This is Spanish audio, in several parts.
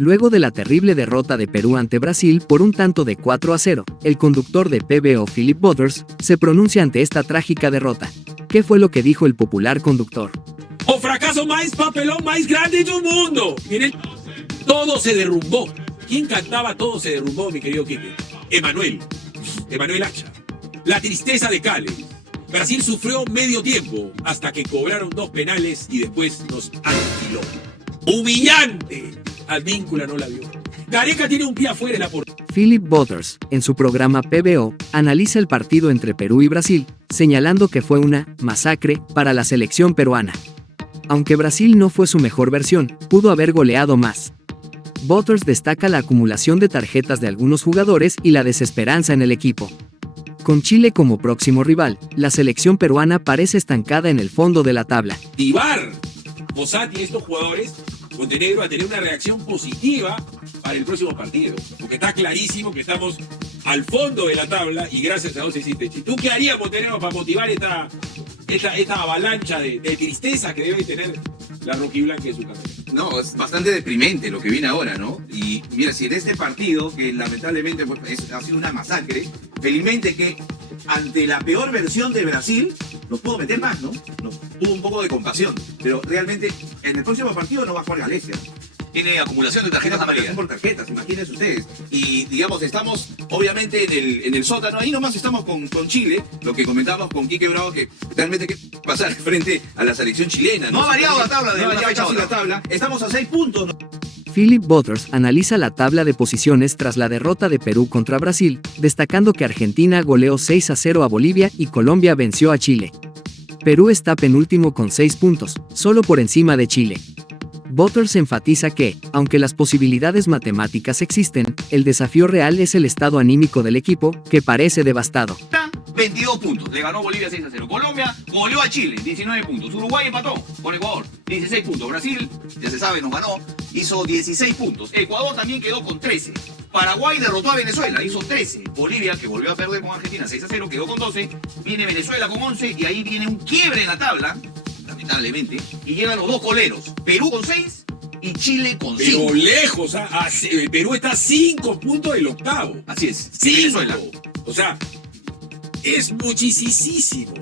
Luego de la terrible derrota de Perú ante Brasil por un tanto de 4-0, el conductor de PBO Philip Butters se pronuncia ante esta trágica derrota. ¿Qué fue lo que dijo el popular conductor? O fracaso más papelón más grande del mundo. Miren, todo se derrumbó. ¿Quién cantaba Todo se derrumbó, mi querido Quique? Emanuel Hacha. La tristeza de Cale. Brasil sufrió medio tiempo hasta que cobraron 2 penales y después nos aniquiló. ¡Humillante! Advíncula no la vio. Gareca tiene un pie afuera en la portería. Philip Butters, en su programa PBO, analiza el partido entre Perú y Brasil, señalando que fue una masacre para la selección peruana. Aunque Brasil no fue su mejor versión, pudo haber goleado más. Butters destaca la acumulación de tarjetas de algunos jugadores y la desesperanza en el equipo. Con Chile como próximo rival, la selección peruana parece estancada en el fondo de la tabla. Ibar, Fossati y estos jugadores, Montenegro, a tener una reacción positiva para el próximo partido. Porque está clarísimo que estamos al fondo de la tabla y gracias a Dios existe. ¿Tú qué harías, Montenegro, para motivar esta avalancha de tristeza que debe tener la rojiblanca en su carrera? No, es bastante deprimente lo que viene ahora, ¿no? Y mira, si en este partido, que lamentablemente pues, ha sido una masacre, felizmente que ante la peor versión de Brasil, nos pudo meter más, ¿no? Nos tuvo un poco de compasión. Pero realmente, en el próximo partido no va a jugar Galicia. Tiene acumulación de tarjetas amarillas. Por tarjetas, imagínense ustedes. Y digamos, estamos obviamente en el sótano, ahí nomás estamos con Chile, lo que comentábamos con Quique Bravo, que realmente hay que pasar frente a la selección chilena. No ha variado la tabla de no ha una variado fecha a casi otra. la tabla. Estamos a 6 puntos, ¿no? Philip Butters analiza la tabla de posiciones tras la derrota de Perú contra Brasil, destacando que Argentina goleó 6-0 a Bolivia y Colombia venció a Chile. Perú está penúltimo con 6 puntos, solo por encima de Chile. Butters enfatiza que, aunque las posibilidades matemáticas existen, el desafío real es el estado anímico del equipo, que parece devastado. 22 puntos, le ganó Bolivia 6-0. Colombia goleó a Chile, 19 puntos. Uruguay empató con Ecuador, 16 puntos. Brasil, ya se sabe, nos ganó, hizo 16 puntos. Ecuador también quedó con 13. Paraguay derrotó a Venezuela, hizo 13. Bolivia, que volvió a perder con Argentina 6-0, quedó con 12. Viene Venezuela con 11 y ahí viene un quiebre en la tabla, lamentablemente, y llegan los dos coleros, Perú con 6 y Chile con 5. Pero lejos, Perú está a 5 puntos del octavo. Así es, 5. Venezuela. O sea, es muchísimo.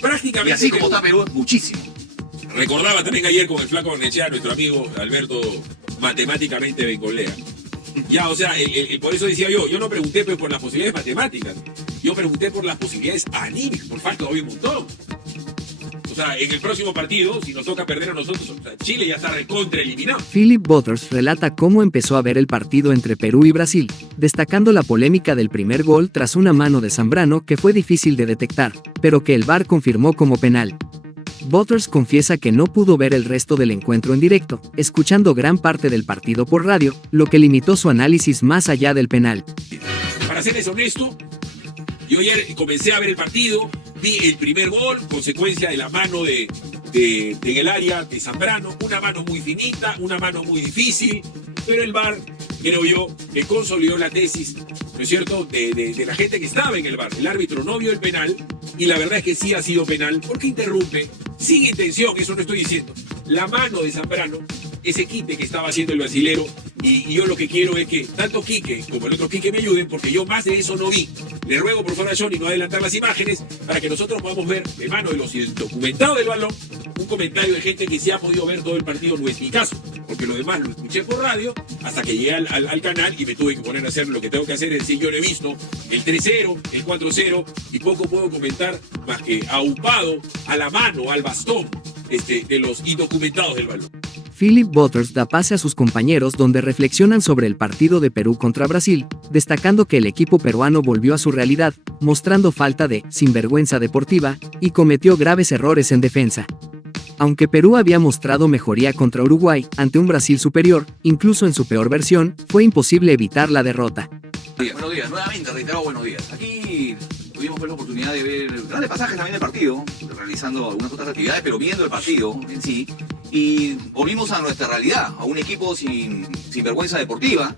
Prácticamente. Y así como está Perú, muchísimo. Recordaba también ayer con el flaco Barnechea, nuestro amigo Alberto, matemáticamente bencolea. Ya, o sea, por eso decía yo no pregunté pues, por las posibilidades matemáticas, yo pregunté por las posibilidades anímicas, por falta de un montón. O sea, en el próximo partido, si nos toca perder a nosotros, o sea, Chile ya está recontra eliminado. Philip Butters relata cómo empezó a ver el partido entre Perú y Brasil, destacando la polémica del primer gol tras una mano de Zambrano que fue difícil de detectar, pero que el VAR confirmó como penal. Butters confiesa que no pudo ver el resto del encuentro en directo, escuchando gran parte del partido por radio, lo que limitó su análisis más allá del penal. Para serles honesto, yo ayer comencé a ver el partido, vi el primer gol, consecuencia de la mano en el área de Zambrano, una mano muy finita, una mano muy difícil, pero el VAR, creo yo, que consolidó la tesis, ¿no es cierto?, de la gente que estaba en el VAR. El árbitro no vio el penal, y la verdad es que sí ha sido penal, porque interrumpe, sin intención, eso no estoy diciendo, la mano de Zambrano, ese quite que estaba haciendo el brasilero, y yo lo que quiero es que tanto Quique como el otro Quique me ayuden, porque yo más de eso no vi. Le ruego por favor a Johnny no adelantar las imágenes para que nosotros podamos ver de mano de los documentados del balón un comentario de gente que sí ha podido ver todo el partido. No es mi caso, porque lo demás lo escuché por radio hasta que llegué al canal y me tuve que poner a hacer lo que tengo que hacer, es decir, yo no he visto el 3-0, el 4-0 y poco puedo comentar más que aupado a la mano, al bastón de los indocumentados del balón. Philip Butters da pase a sus compañeros donde reflexionan sobre el partido de Perú contra Brasil, destacando que el equipo peruano volvió a su realidad, mostrando falta de sinvergüenza deportiva, y cometió graves errores en defensa. Aunque Perú había mostrado mejoría contra Uruguay, ante un Brasil superior, incluso en su peor versión, fue imposible evitar la derrota. Buenos días, nuevamente reitero buenos días. Aquí tuvimos pues, la oportunidad de ver grandes pasajes también del partido, realizando algunas otras actividades, pero viendo el partido en sí. Y volvimos a nuestra realidad, a un equipo sin vergüenza deportiva,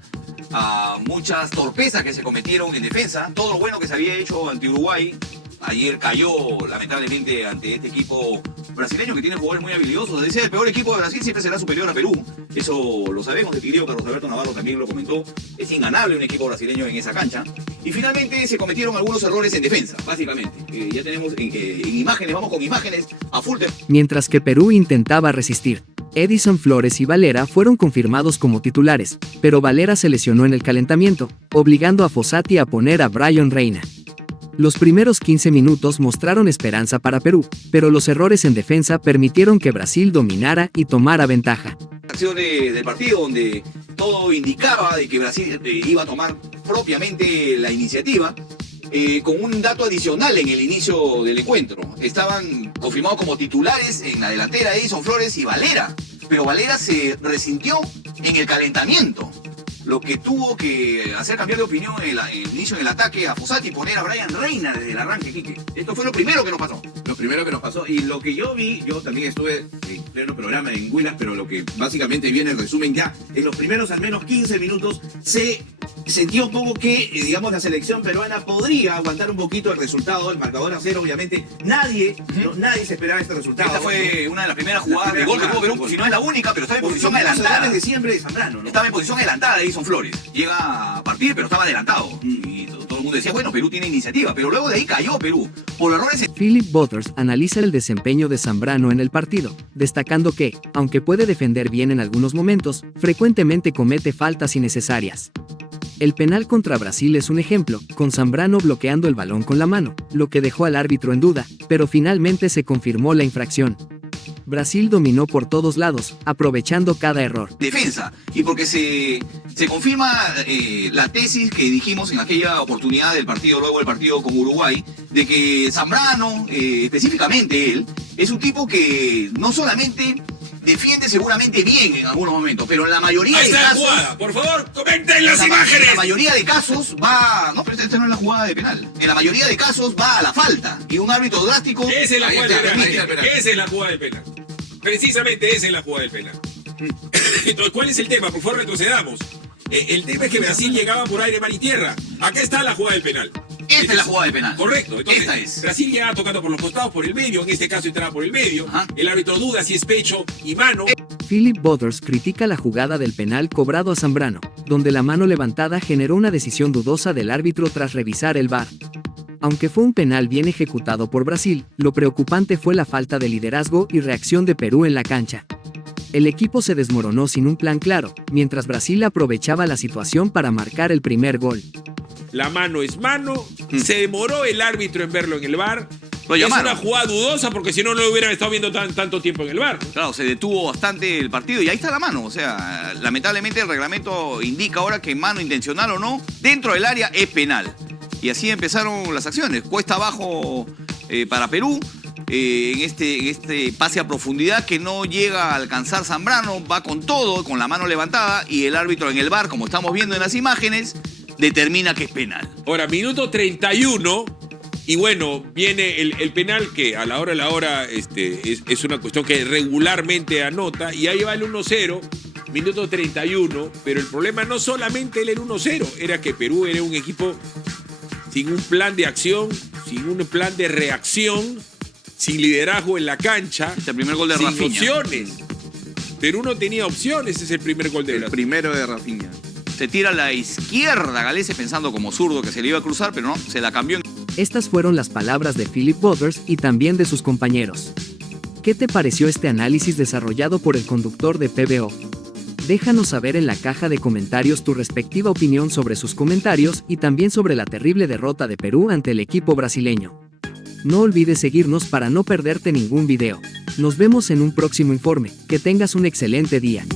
a muchas torpezas que se cometieron en defensa, todo lo bueno que se había hecho ante Uruguay ayer cayó lamentablemente ante este equipo brasileño que tiene jugadores muy habilidosos. Decía, el peor equipo de Brasil siempre será superior a Perú. Eso lo sabemos, de Pirio, Carlos Alberto Navarro también lo comentó. Es inganable un equipo brasileño en esa cancha. Y finalmente se cometieron algunos errores en defensa, básicamente. Ya tenemos en imágenes, vamos con imágenes a full. Mientras que Perú intentaba resistir, Edison Flores y Valera fueron confirmados como titulares, pero Valera se lesionó en el calentamiento, obligando a Fossati a poner a Brian Reina. Los primeros 15 minutos mostraron esperanza para Perú, pero los errores en defensa permitieron que Brasil dominara y tomara ventaja. Acciones del partido donde todo indicaba de que Brasil iba a tomar propiamente la iniciativa, con un dato adicional en el inicio del encuentro. Estaban confirmados como titulares en la delantera Edison Flores y Valera, pero Valera se resintió en el calentamiento, lo que tuvo que hacer cambiar de opinión el inicio en el ataque a Fossati y poner a Brian Reina desde el arranque, Quique. Esto fue lo primero que nos pasó. Lo primero que nos pasó, y lo que yo vi, yo también estuve en pleno programa en Huilas, pero lo que básicamente viene el resumen ya, en los primeros al menos 15 minutos se sentía un poco que, digamos, la selección peruana podría aguantar un poquito el resultado, el marcador a cero, obviamente. Nadie se esperaba este resultado. Esta fue una de las primeras jugadas de gol que tuvo Perú, si no es la única, pero estaba en posición adelantada. Desde siempre de Zambrano, ¿no? Estaba en posición adelantada Edison Flores. Llega a partir, pero estaba adelantado. Y todo el mundo decía, bueno, Perú tiene iniciativa, pero luego de ahí cayó Perú por errores. Philip Butters analiza el desempeño de Zambrano en el partido, destacando que, aunque puede defender bien en algunos momentos, frecuentemente comete faltas innecesarias. El penal contra Brasil es un ejemplo, con Zambrano bloqueando el balón con la mano, lo que dejó al árbitro en duda, pero finalmente se confirmó la infracción. Brasil dominó por todos lados, aprovechando cada error. Defensa, y porque se confirma la tesis que dijimos en aquella oportunidad del partido, luego del partido con Uruguay, de que Zambrano, específicamente él, es un tipo que no solamente defiende seguramente bien en algunos momentos, pero en la mayoría de casos... Jugada. Por favor, comenten las imágenes. En la mayoría de casos va... No, pero esta no es la jugada de penal. En la mayoría de casos va a la falta. Y un árbitro drástico... Esa es la jugada del penal. Esa es la jugada del penal. Precisamente esa es la jugada del penal. Entonces, ¿cuál es el tema? Por favor, retrocedamos. El tema es que Brasil llegaba por aire, mar y tierra. Acá está la jugada del penal. Esta es la jugada del penal. Correcto. Entonces, esta es. Brasil llegaba tocando por los costados, por el medio. En este caso entraba por el medio. Ajá. El árbitro duda si es pecho y mano. Philip Butters critica la jugada del penal cobrado a Zambrano, donde la mano levantada generó una decisión dudosa del árbitro tras revisar el VAR. Aunque fue un penal bien ejecutado por Brasil, lo preocupante fue la falta de liderazgo y reacción de Perú en la cancha. El equipo se desmoronó sin un plan claro, mientras Brasil aprovechaba la situación para marcar el primer gol. La mano es mano. Se demoró el árbitro en verlo en el VAR. Lo es llamaron. una jugada dudosa porque si no, no lo hubieran estado viendo tanto tiempo en el VAR. Claro, se detuvo bastante el partido y ahí está la mano. O sea, lamentablemente el reglamento indica ahora que mano intencional o no, dentro del área es penal. Y así empezaron las acciones. Cuesta abajo para Perú. En este pase a profundidad que no llega a alcanzar Zambrano, va con todo, con la mano levantada, y el árbitro en el VAR, como estamos viendo en las imágenes, determina que es penal. Ahora, minuto 31, y bueno, viene el penal que a la hora es una cuestión que regularmente anota, y ahí va el 1-0, minuto 31, pero el problema no solamente era el 1-0, era que Perú era un equipo sin un plan de acción, sin un plan de reacción, sin liderazgo en la cancha, Este primer gol de sin Rafinha. opciones. Perú no tenía opciones, es el primer gol de El Brasil. primero de Rafinha. Se tira a la izquierda Galese pensando como zurdo que se le iba a cruzar, pero no, se la cambió. Estas fueron las palabras de Philip Butters y también de sus compañeros. ¿Qué te pareció este análisis desarrollado por el conductor de PBO? Déjanos saber en la caja de comentarios tu respectiva opinión sobre sus comentarios y también sobre la terrible derrota de Perú ante el equipo brasileño. No olvides seguirnos para no perderte ningún video. Nos vemos en un próximo informe. Que tengas un excelente día.